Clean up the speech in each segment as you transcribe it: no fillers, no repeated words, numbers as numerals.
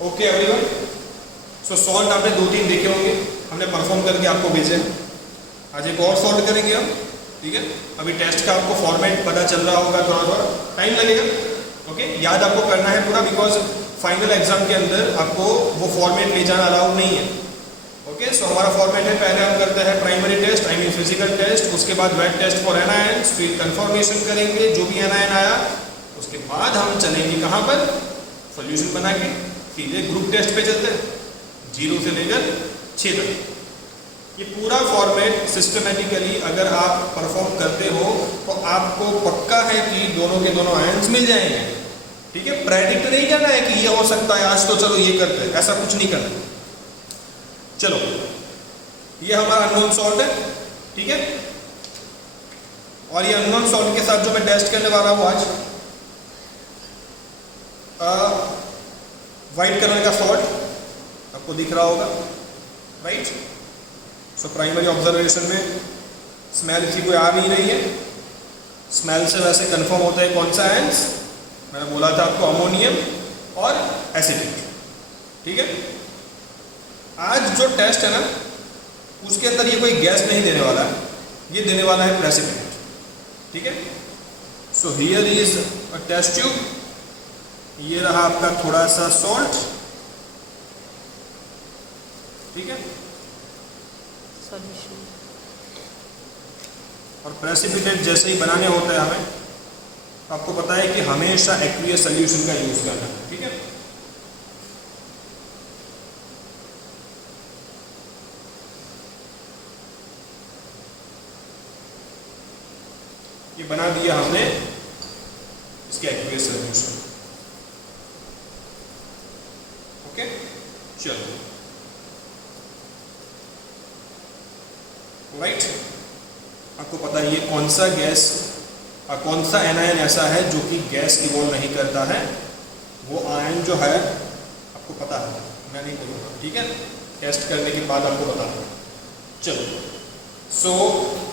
Okay everyone, सो salt आपने 2-3 देखे होंगे, हमने परफॉर्म करके आपको भेजे हैं। आज एक और सॉल्ट करेंगे हम, ठीक है। अभी टेस्ट का आपको फॉर्मेट पता चल रहा होगा, थोड़ा थोड़ा टाइम लगेगा, ओके। याद आपको करना है पूरा, बिकॉज फाइनल एग्जाम के अंदर आपको वो फॉर्मेट ले जाना अलाउड नहीं है, ओके। सो हमारा फॉर्मेट है, पहले हम करते हैं primary test, I mean physical test, उसके बाद वेट टेस्ट फॉर एनायंस, फिर कंफर्मेशन करेंगे जो भी एनायन आया, उसके बाद हम चलेंगे कहाँ पर, सोल्यूशन बना के सीधे ग्रुप टेस्ट पे चलते हैं, 0 से लेकर 6 तक। ये पूरा फॉर्मेट सिस्टमेटिकली अगर आप परफॉर्म करते हो तो आपको पक्का है कि दोनों के दोनों आयंस मिल जाएंगे, ठीक है। प्रेडिक्ट नहीं करना है कि ये हो सकता है आज, तो चलो ये करते हैं, ऐसा कुछ नहीं करना। चलो, ये हमारा अननोन सॉल्ट है, ठीक है। और ये अननोन सॉल्ट के साथ जो मैं टेस्ट करने वाला हूं आज, व्हाइट कलर का सॉल्ट आपको दिख रहा होगा, राइट। सो प्राइमरी ऑब्जर्वेशन में स्मेल की कोई आ नहीं रही है, स्मेल से वैसे कंफर्म होता है कौन सा आयंस, मैंने बोला था आपको अमोनियम और एसिटिक, ठीक है। आज जो टेस्ट है ना, उसके अंदर ये कोई गैस नहीं देने वाला है, ये देने वाला है प्रेसिपिटेट, ठीक है। So here is a test tube, ये रहा आपका थोड़ा सा सॉल्ट, ठीक है। सॉल्यूशन और प्रेसिपिटेट जैसे ही बनाने होते हैं हमें, आपको पता है कि हमेशा एक्वियस सॉल्यूशन का यूज करना है, ठीक है। ये बना दिया हमने इसके एक्वियस सॉल्यूशन, ओके। चलो, राइट। आपको पता है ये कौन सा गैस और कौन सा एनायन ऐसा है जो कि गैस इवॉल्व नहीं करता है, वो आयन जो है आपको पता है, मैं नहीं बोलूँगा, ठीक है। टेस्ट करने के बाद आपको बता दूँ। चलो, सो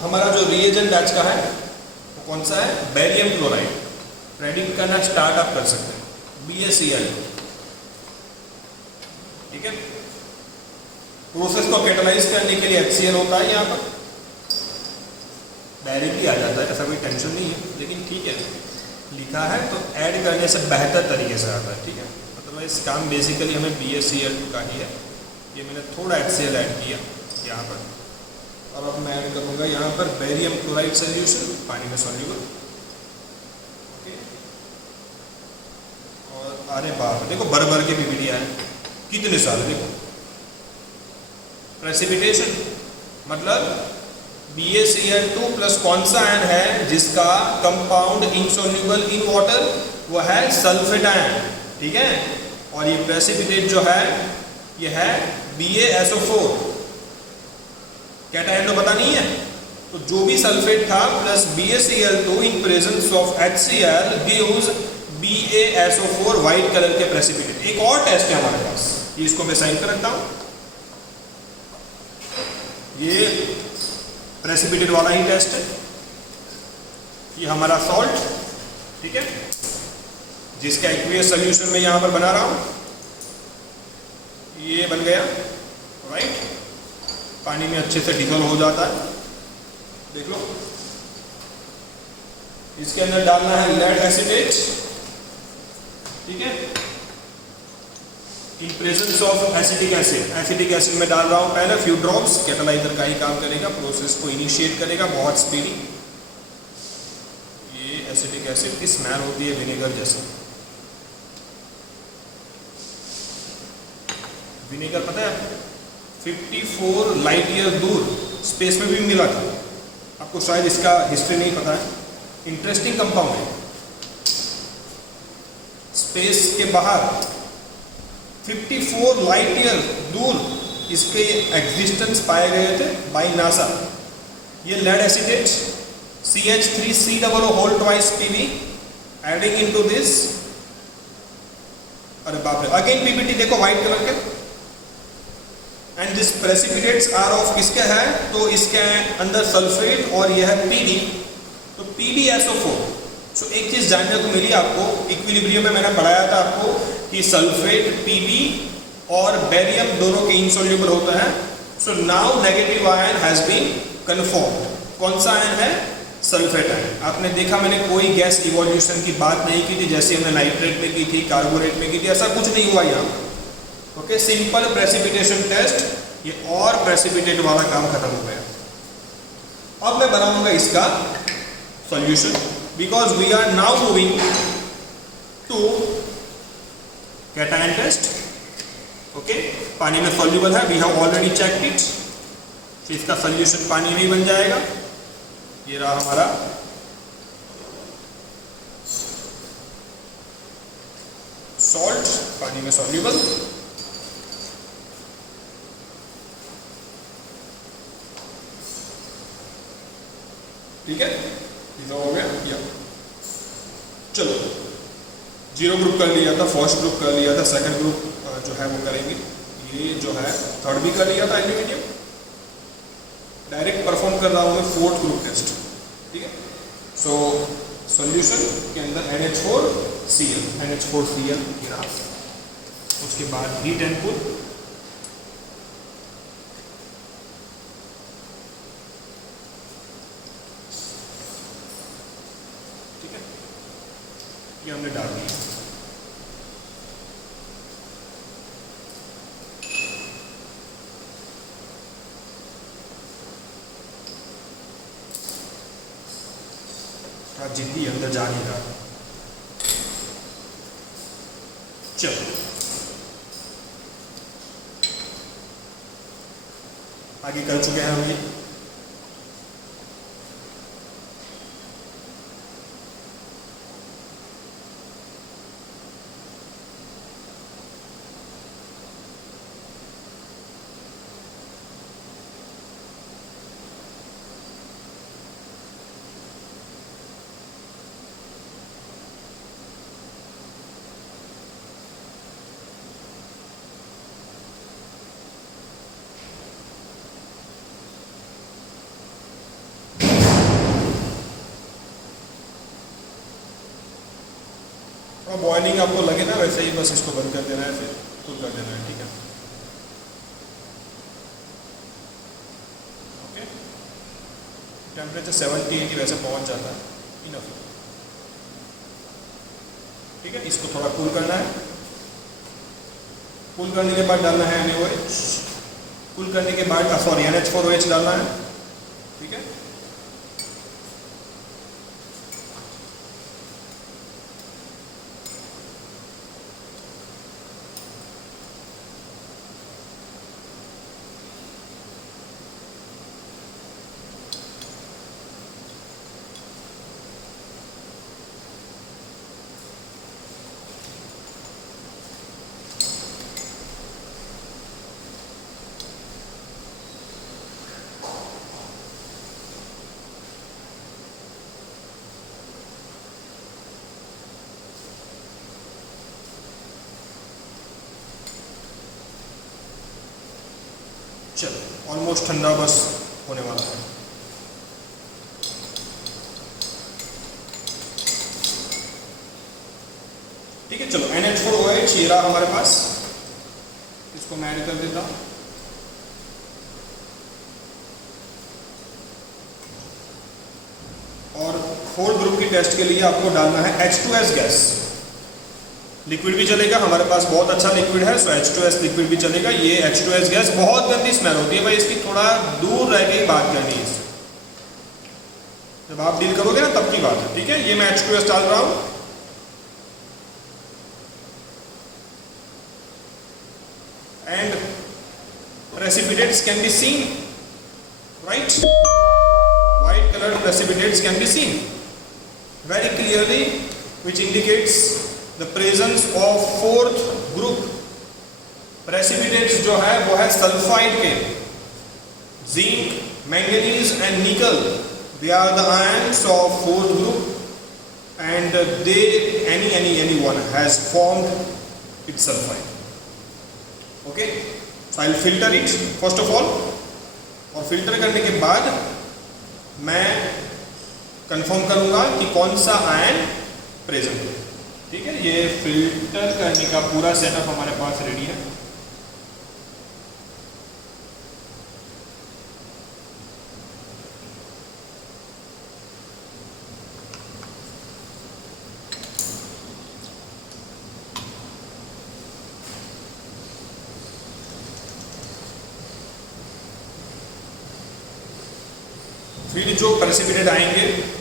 हमारा जो रिएजेंट आज का है वो कौन सा है, बेरियम क्लोराइड। प्रेडिक्ट करना स्टार्ट आप कर सकते हैं, BaCl, ठीक है। प्रोसेस को कैटलाइज करने के लिए HCl होता है, यहाँ पर डायरेक्टली आ जाता है, ऐसा कोई टेंशन नहीं है, लेकिन ठीक है लिखा है तो ऐड करने से बेहतर तरीके से आता है, ठीक है। अदरवाइज काम बेसिकली हमें BaCl2 का ही है। ये मैंने थोड़ा HCl ऐड किया यहाँ पर, और अब मैं ऐड करूँगा यहाँ पर बेरियम क्लोराइड सोल्यूशन, पानी में सॉल्यूबल, ओके। और अरे बाप, देखो भर भर के PPT आए, कितने साल, देखो। प्रेसिपिटेशन मतलब BaCl2 प्लस कौन सा आयन है जिसका कंपाउंड इनसॉल्युबल इन वाटर, वो है सल्फेट आयन, ठीक है। और ये प्रेसिपिटेट जो है ये है BaSO4, कैटायन तो पता नहीं है, तो जो भी सल्फेट था plus BaCl2 in presence of HCl gives BaSO4 white colour के प्रेसिपिटेट। एक और टेस्ट है हमारे पास, ये इसको मैं साइन कर रखता हूं, ये प्रेसिपिटेट वाला ही टेस्ट है। ये हमारा सॉल्ट, ठीक है, जिसका एक्वियस सॉल्यूशन में यहां पर बना रहा हूं, ये बन गया, राइट। पानी में अच्छे से डिसॉल्व हो जाता है, देख लो। इसके अंदर डालना है लेड एसिटेट, ठीक है, in presence of acetic acid. Acetic acid में डाल रहा हूं पहले फ्यू ड्रॉप्स, कैटलाइजर का ही काम करेगा, प्रोसेस को इनिशिएट करेगा बहुत स्पीडी। ये एसिटिक एसिड की स्मेल होती है विनेगर जैसे। विनेगर पता है आपको 54 लाइट ईयर दूर स्पेस में भी मिला था, आपको शायद इसका हिस्ट्री नहीं पता है। इंटरेस्टिंग कंपाउंड है, स्पेस के बाहर 54 लाइट ईयर दूर इसके एग्जिस्टेंस पाए गए थे बाय नासा। ये lead acetate CH3COO whole twice Pb adding into this, अरे बाप रे, अगेन PPT देखो व्हाइट कलर के, and this precipitates are of किसके है, तो इसके अंदर सल्फेट और यह है Pb, तो PbSO4। सो एक चीज जानने को मिली आपको, इक्विलिब्रियम में मैंने पढ़ाया था आपको कि सल्फेट Pb और बेरियम दोनों के इनसोल्यूबल होता है। So now negative ion has been confirmed. कौन सा आयन है? Sulphate ion. आपने देखा मैंने कोई गैस इवोल्यूशन की बात नहीं की थी, जैसे हमने नाइट्रेट में की थी, कार्बोरेट में की थी, ऐसा कुछ नहीं हुआ यहाँ। ओके, सिंपल प्रेसिपिटेशन टेस्ट, ये और प्रेसिपिटेट वाला काम खत्म हो गया। अब मैं बनाऊंगा इसका solution, because we are now moving to cation test. Okay, पानी में सॉल्यूबल है, we have already checked it. इसका सॉल्यूशन पानी में ही बन जाएगा। ये रहा हमारा सॉल्ट, पानी में सॉल्यूबल। ठीक है, ये हो गया। या चलो, जीरो ग्रुप कर लिया था, फर्स्ट ग्रुप कर लिया था, सेकंड ग्रुप जो है वो करेंगे। ये जो है थर्ड भी कर लिया था एल्यूमिनियम। डायरेक्ट परफॉर्म कर रहा हूँ मैं फोर्थ ग्रुप टेस्ट। ठीक है, सो सॉल्यूशन के अंदर NH4Cl, NH4Cl ये रहा। उसके बाद हीट एंड कूल। ठीक है, ये हमने डाल दिया। जिद्दी अंदर जा नहीं रहा। चलो, आगे कर चुके हैं हम ये। थोड़ा बॉइलिंग आपको लगे ना, वैसे ही बस इसको बंद कर देना है, फिर कूल कर देना है। ठीक है, ओके, टेम्परेचर 70-80 वैसे पहुंच जाता है, इनफ। ठीक है, इसको थोड़ा कूल करना है। कूल करने के बाद डालना है NaOH। कूल करने के बाद सॉरी NH4OH डालना है। ठीक है, चलो ऑलमोस्ट ठंडा बस होने वाला है। ठीक है, चलो NH4OH ये रहा हमारे पास। इसको मैं ऐड कर देता हूं। और फोर्थ ग्रुप की टेस्ट के लिए आपको डालना है H2S गैस। लिक्विड भी चलेगा, हमारे पास बहुत अच्छा लिक्विड है, सो H2S लिक्विड भी चलेगा। ये H2S गैस बहुत गंदी स्मेल होती है भाई, इसकी थोड़ा दूर रह के ही बात करनी है इससे। जब आप डील करोगे ना तब की बात है। ठीक है, ये मैं H2S डाल रहा हूं। And precipitates can be seen, right? White colored precipitates can be seen very clearly, which indicates the presence of fourth group. Precipitates जो है वो है सल्फाइड के, जिंक, मैंगनीज एंड निकल। They are the ions of fourth group, and they any one has formed its sulfide. Okay, so I'll filter it first of all, और filter करने के बाद मैं कंफर्म करूंगा कि कौन सा आयन प्रेजेंट है। ठीक है, ये फिल्टर करने का पूरा सेटअप हमारे पास रेडी है। फिर जो प्रेसिपिटेट आएंगे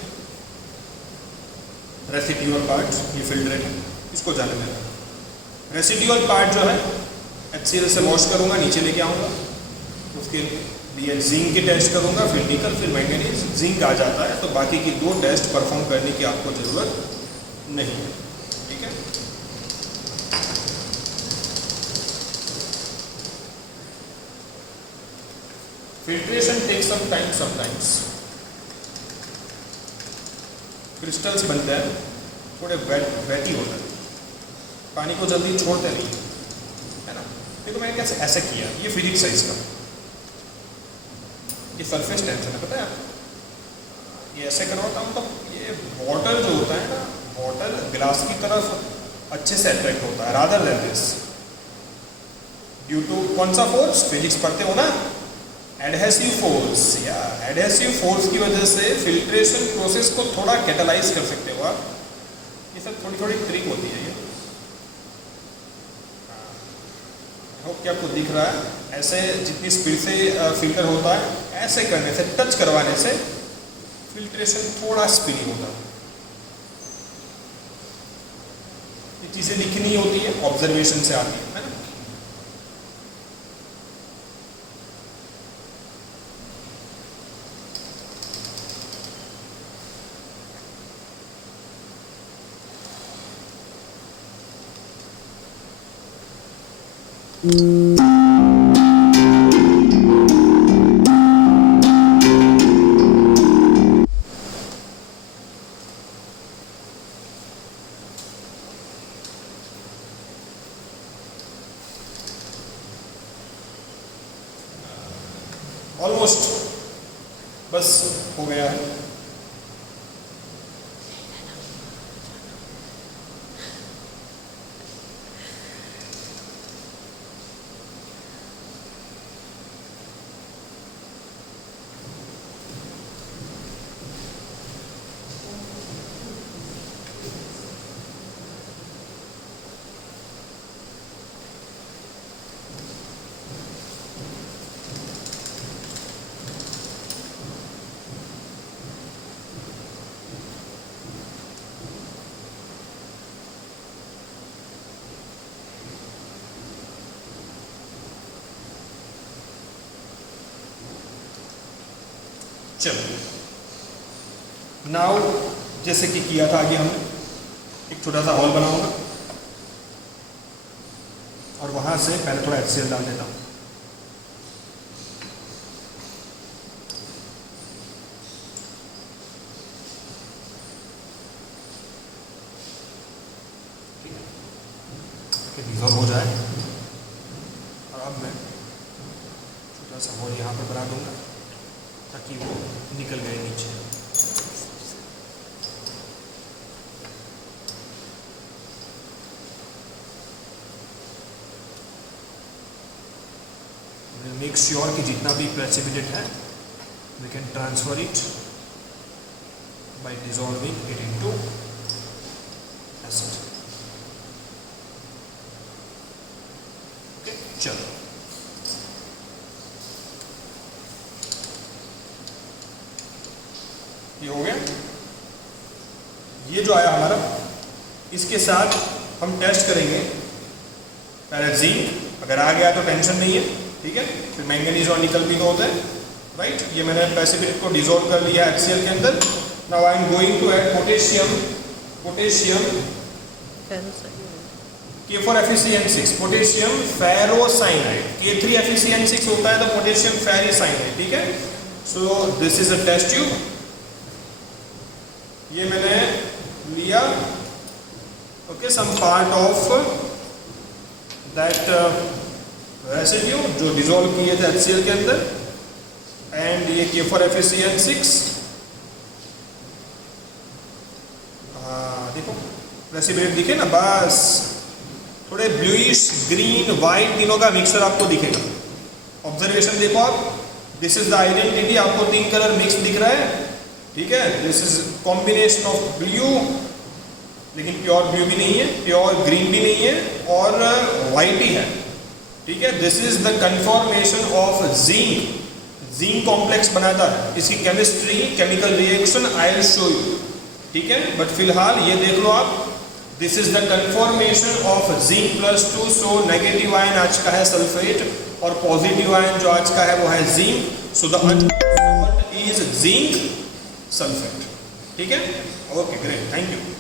रेसिड्यूअल पार्ट, ये फिल्ट्रेट है, इसको जाने देना। रेसिड्यूअल पार्ट जो है HCl से वॉश करूंगा, नीचे लेके आऊंगा, उसके लिए जिंक की टेस्ट करूंगा, फिर निकल, फिर मैंगनीज। जिंक आ जाता है तो बाकी की 2 टेस्ट परफॉर्म करने की आपको ज़रूरत नहीं है। ठीक है, filtration takes some time sometimes. Crystals बनते हैं, थोड़े वेटी होते हैं, पानी को जल्दी छोड़ते नहीं है ना। देखो मैंने कैसे ऐसे किया, ये फिजिक्स साइज का, ये सरफेस टेंशन है, पता है आपको। ये ऐसे करवाता हूँ तो ये वाटर जो होता है ना, वाटर ग्लास की तरफ अच्छे से अट्रैक्ट होता है rather than this, due to कौन सा फोर्स, फिजिक्स पढ़ते हो ना, एडहेसिव फोर्स। या एडहेसिव फोर्स की वजह से फिल्ट्रेशन प्रोसेस को थोड़ा कैटलाइज कर सकते हो आप। ये सब थोड़ी थोड़ी ट्रिक होती है। ये होप कि आपको दिख रहा है, ऐसे जितनी स्पीड से फिल्टर होता है, ऐसे करने से, टच करवाने से फिल्ट्रेशन थोड़ा स्पीडी होता है। ये चीज़ें दिखनी होती है, ऑब्जर्वेशन से आती है ना। ऑलमोस्ट बस हो गया है। चलो नाउ जैसे कि किया था आगे हमने, एक छोटा सा हॉल बनाऊंगा और वहां से पहले थोड़ा HCl डाल देता हूँ। डिजॉल्व हो जाए और अब मैं छोटा सा हॉल यहाँ पर बना दूंगा ताकि वो निकल गए नीचे। मेक श्योर कि जितना भी प्रेसिपिटेट है we can transfer it by dissolving it into acid. Okay, चलो ये हो गया। ये जो आया हमारा, इसके साथ हम टेस्ट करेंगे पहले जिंक, अगर आ गया तो टेंशन नहीं है, ठीक है। फिर मैंगनीज और निकल भी तो होते हैं, राइट। ये मैंने प्रेसिपिटेट को डिसॉल्व कर लिया HCl के अंदर। Now I am going to add potassium K4FeCN6, potassium ferrocyanide. K3FeCN6 होता है तो पोटेशियम फेरिसाइनाइड, ठीक है। So this is a test tube. ये मैंने लिया, okay, some part of that residue जो डिसॉल्व किए थे HCl के अंदर, एंड ये K4FeCN6। हाँ देखो प्रेसिपिटेट दिखे ना, बस थोड़े ब्लूइश ग्रीन वाइट तीनों का मिक्सचर आपको दिखेगा। ऑब्जर्वेशन देखो आप, दिस इज द आइडेंटिटी, आपको 3 कलर मिक्स दिख रहा है, ठीक है। This is combination of blue, लेकिन प्योर ब्लू भी नहीं है, प्योर ग्रीन भी नहीं है, और वाइट ही है, ठीक है। This is the conformation of zinc, zinc complex बनाता है। इसकी chemistry, chemical reaction I will show you, ठीक है। बट फिलहाल ये देख लो आप, this is the conformation of zinc +2। So negative ion आज का है सल्फेट, और पॉजिटिव आयन जो आज का है वो है zinc. So the salt is zinc sulphate, ठीक है। Okay great, thank you.